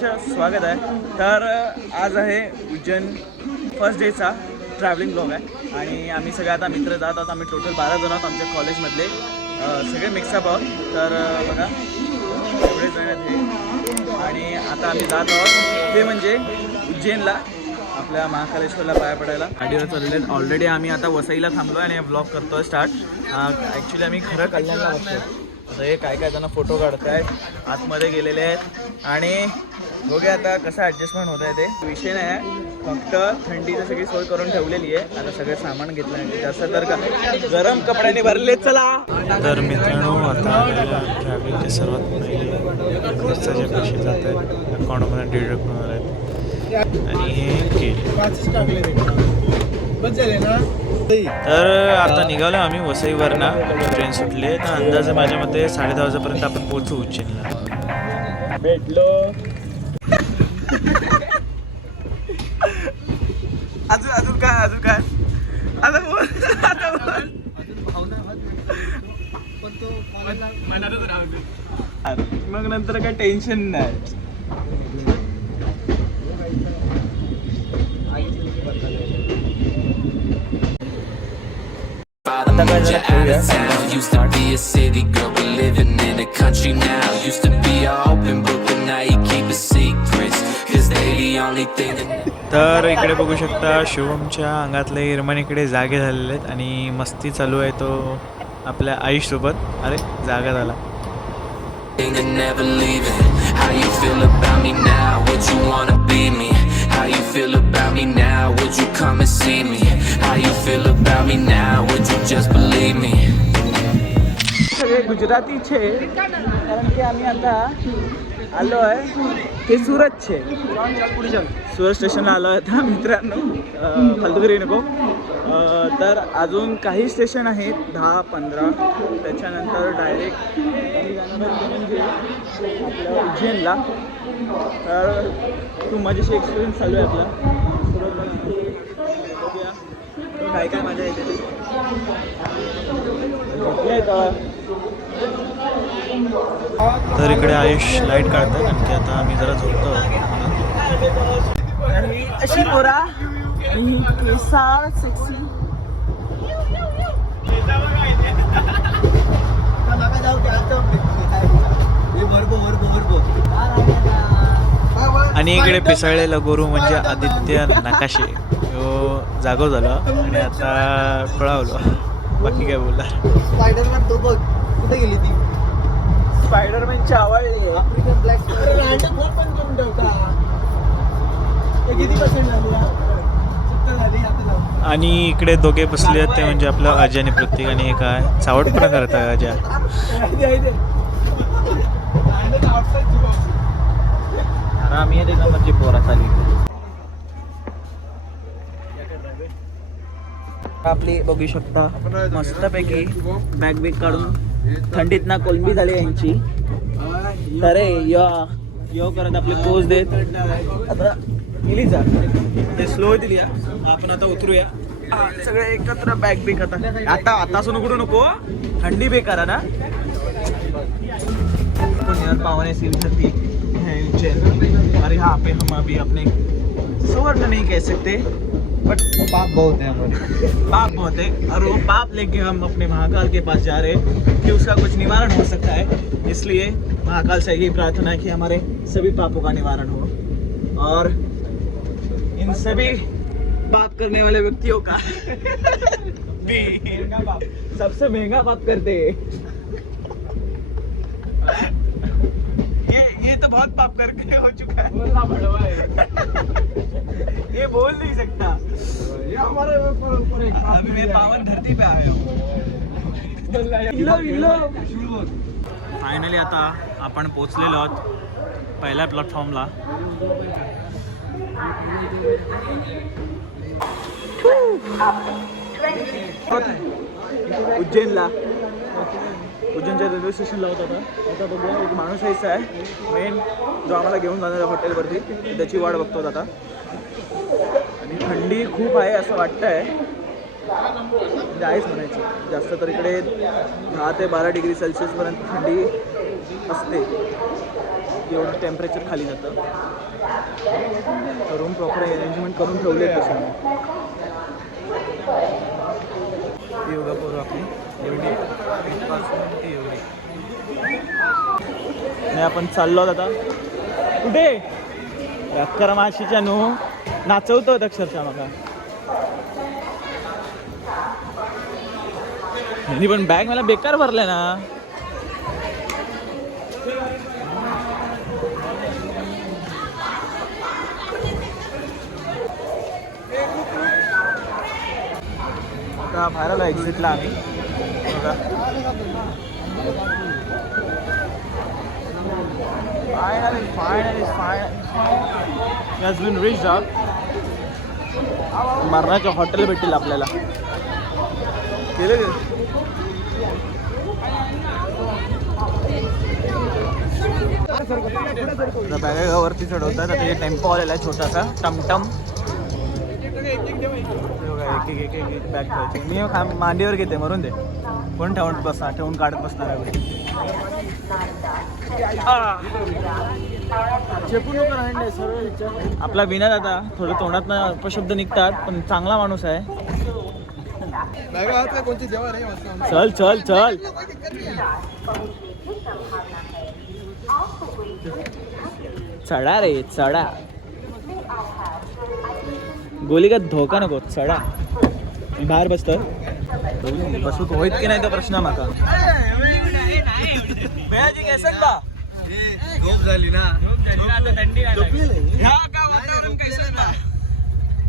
सहर्ष स्वागत आहे. तर आज आहे उज्जैन फर्स्ट डेचा ट्रॅव्हलिंग ब्लॉग आहे. आणि आम्ही सगळे आता मित्र जात आहोत. आम्ही टोटल बारा जण आहोत आमच्या कॉलेजमधले सगळे मिक्सअप आहोत. तर बघा एवढे जण आहेत हे. आणि आता आम्ही जात आहोत. ते म्हणजे उज्जैनला आपल्या महाकालेश्वरला पाया पडायला. गाडीवर चाललेले आहेत ऑलरेडी आम्ही आता वसईला थांबलो आणि ब्लॉग करतोय स्टार्ट ॲक्च्युली आम्ही खरं कल्याणला बघतो आता हे काय काय जण फोटो काढत आहेत आतमध्ये गेलेले आहेत. आणि बघूया आता कसं ॲडजस्टमेंट होत आहे ते. विषय नाही आहे. फक्त थंडीची सगळी सोय करून ठेवलेली आहे. आता सगळं सामान घेतलं आहे. जास्त तर का? गरम कपड्याने भरले चला. तर मित्रांनो आता ट्रॅव्हलिंगचे सर्वात पहिले पैसे जात आहेत अकाउंटमध्ये डिडक्ट होणार आहेत. आणि हे केले तर आता निघालो आम्ही वसईवरनं. ट्रेन सुटली तर अंदाजे माझ्या मते साडे दहा वाजेपर्यंत आपण पोहोचू उज्जैनला. भेटलो. अजून अजून काय अजून काय आता बोल आता बोल मग नंतर काय टेन्शन नाही used to be a city girl, but living in a country now. Used to be a open book, but now you keep it secrets. तर इकडे बघू शकता शुभमच्या अंगातले इरमन इकडे जागे झालेले आहेत आणि मस्ती चालू आहे तो आपल्या आईसोबत अरे जागा झाला? How you feel about me now? Would you come and see me? How you feel about me now? Would you just believe me? सगळे गुजरातीचे कारण की आम्ही आता आलो आहे ते सुरतचे सुरत स्टेशनला आलो आहे आता मित्रांनो अं, नको तर अजून काही स्टेशन आहेत दहा पंधरा. त्याच्यानंतर डायरेक्ट आपल्या उज्जैनला. तर तू माझ्याशी एक्सपिरियन्स चालू आहे आपला. काय काय तर इकडे आयुष लाइट काढतात आणि की आता आम्ही जरा झोपतो आणि अशी पोरा. आणि सेक्सी आणि इकडे पिसाळलेला गुरु म्हणजे आदित्य नकाशे. तो जागो झाला आणि आता पळावलो. बाकी काय बोलला स्पायडरमॅन तो बघ कुठे गेली ती? स्पायडरमॅनची आवडली आफ्रिकन ब्लॅक पण करून ठेवता किती पर्सेंट झाली हा? आणि इकडे दोघे बसले आहेत ते म्हणजे आपलं अजय आणि प्रतीक आणि हे काय? चावटपणा करत आहे अजय आहे, आहे, आहे. Random outside ची बघ. आम्ही म्हणजे पोरा चालू आपली बघू शकता. मस्तपैकी बॅग बिग काढून थंडीत ना कोलंबी झाली यांची. अरे यो यो करत आपले पोज देत. आता गेली जा. ते स्लो दिली आपण आता उतरूया. सगळे एकत्र बॅग बिग आता. आता आता सुरू नको नको हो. थंडी बेकार करा ना? पावने पावन सील करती है अरे हाँ पे हम अभी अपने. सुवर्ण नहीं कह सकते. बट पाप बहुत है हमारे। पाप बहुत है और वो पाप लेके हम अपने महाकाल के पास जा रहे हैं कि उसका कुछ निवारण हो सकता है। इसलिए महाकाल से यही प्रार्थना है कि हमारे सभी पापों का निवारण हो और इन सभी पाप करने वाले व्यक्तियों का भी सबसे महँगा पाप। करते बहुत पाप करके हो चुका है। ये बोल नहीं सकता। ये हमारे ऊपर ऊपर एक पाप अभी मैं पावन धरती पे आया हूँ। इलो इलो फायनली आता आपण पोचलेलो आहोत पहिल्या प्लॅटफॉर्मला उज्जैनला. उज्जैनच्या रेल्वे स्टेशनला होता आता आता बघूया एक माणूस यायचा आहे. मेन जो आम्हाला घेऊन जाणार आहे हॉटेलवरती त्याची वाट बघतो आता. आणि थंडी खूप आहे असं वाटतंय. म्हणजे आहेच म्हणायची. जास्त तर इकडे दहा ते बारा डिग्री सेल्सिअसपर्यंत थंडी असते. एवढं टेम्परेचर खाली जातं. रूम प्रॉपर अरेंजमेंट करून ठेवले तसं. योगा करू आपली एवढी. इथपासून एवढी आपण चाललो आता. कुठे? अक्कर माशीच्या न्हू नाचवतो अक्षरशः मला यांनी पण बॅग मला बेकार भरलाय ना. आता बाहेर आलो एक्झिटला आम्ही. बघा. Finally finally finally has been reach out मरणाचे hotel भेटतील आपल्याला. केलं का? आता बॅगावरती चढवतात. आता हे टेम्पो आलेला आहे छोटासा. टमटम. एक एक एक एक एक बॅग ठेवायची. मी खा- मांडीवर घेते मरून दे. कोण ठेवून बसणार ठेवून काढत बसणार आहे आपला विना दादा थोडं तोंडात अपशब्द निघतात पण चांगला माणूस आहे. चल चल चल. चढा रे चढा. गोली का धोका नको चढा. मी बाहेर बसतो बसू होईत की नाही तो प्रश्न माका भैयाजी कैसे का? झोप झाली ना. ह्या का वातावरण कैसे का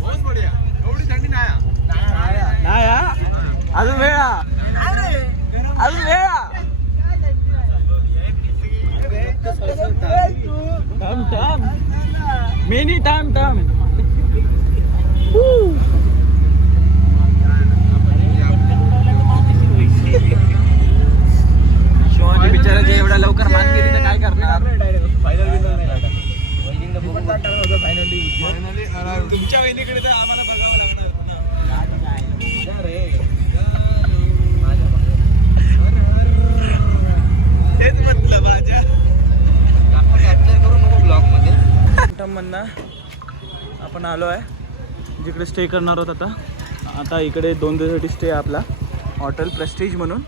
बहुत बढिया. एवढी थंडी नाही नाही? अजून वेळ. अजून वेळ. थांब थांब मिनी थांब थांब शिवाजी बिचाराची एवढ्या लवकर मान गेली तर काय करणार तुमच्या वहिनीकडे तर आम्हाला बघावं लागणार तेच म्हटलं माझ्या म्हणणं आपण आलो आहे. जिकडे स्टे करणार आहोत आता. आता इकडे दोन दिवसासाठी स्टे आहे आपला. हॉटेल प्रेस्टीज म्हणून.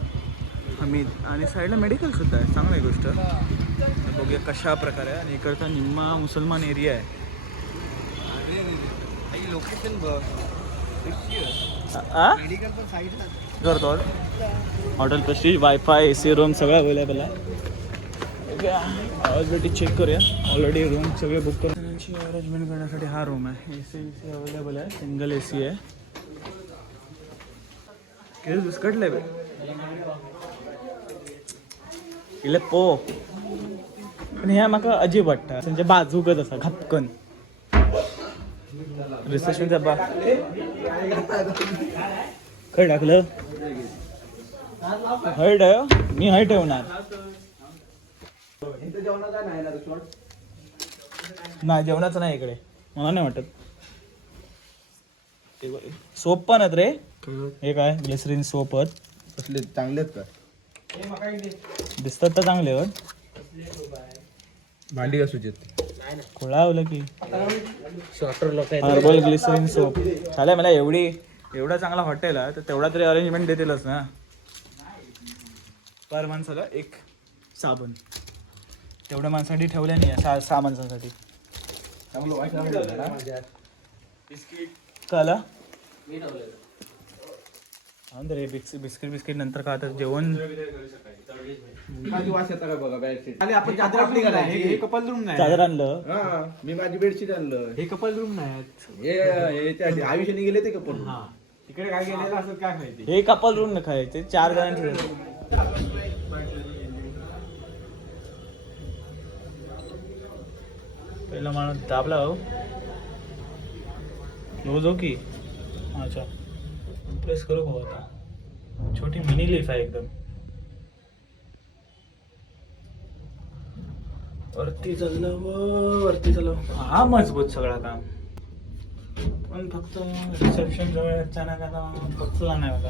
आम्ही आणि साईडला मेडिकल सुद्धा आहे. चांगली गोष्ट. बघूया कशा प्रकारे. आहे आणि इकडचा निम्मा मुसलमान एरिया आहे. लोकेशन करतो. Hotel Prestige wifi A C room सगळं अवेलेबल आहे. ऑलरेडी चेक करूया. ऑलरेडी रूम सगळे बुक करून. अरेंजमेंट करण्यासाठी हा रूम आहे. A C A C available आहे. सिंगल ए सी आहे. किती बिस्कटले बे. इले पो. पण हे म्हाका अजीब वाटतं. त्यांच्या बाजूकच असा घपकन. रिसेप्शनचा बा. खय टाकलं? हय ठेव मी हय ठेवणार. नाही जेवणाचं नाही इकडे. मला नाही वाटत. ते बघ, सोप पण आहेत रे. हे काय ग्लिसरीन सोप आहेत. कसले चांगले आहेत का? दिसतात तर चांगले हो भांडी घासूचे खोळावलं की. शॉर्टर लोक हर्बल ग्लिसरीन सोप. चालेल मला एवढी एवढा चांगला हॉटेल आहे तर तेवढा तरी अरेंजमेंट देतीलच ना. पर माणसाला एक साबण. तेवढ्या माणसासाठी ठेवल्या नाही सहा सहा माणसांसाठी. कला रे बिस्किट बिस्किट. बिस्किट नंतर का आता जेवण माझी वास येता का बघा बॅग आणि आपण चादर आपली घालायची हे कपल रूम नाही चादर आणलं? हा मी माझी बेडशीट आणलं. हे कपल रूम नाही. हे हे त्या आयुष्याने गेले ते कपल तिकडे काय गेलेलं असं काय माहिती? हे कपल रूम न खायचे चार जणांचे पहिला माणूस दाबला हो. रोज हो की? अच्छा. प्रेस करू भाऊ आता. छोटी मिनी लिफ आहे एकदम. वरती चाललं व वरती चाललं हो. हा. मजबूत सगळा काम. पण फक्त रिसेप्शन जवळ अचानक आता फक्त नाही बघा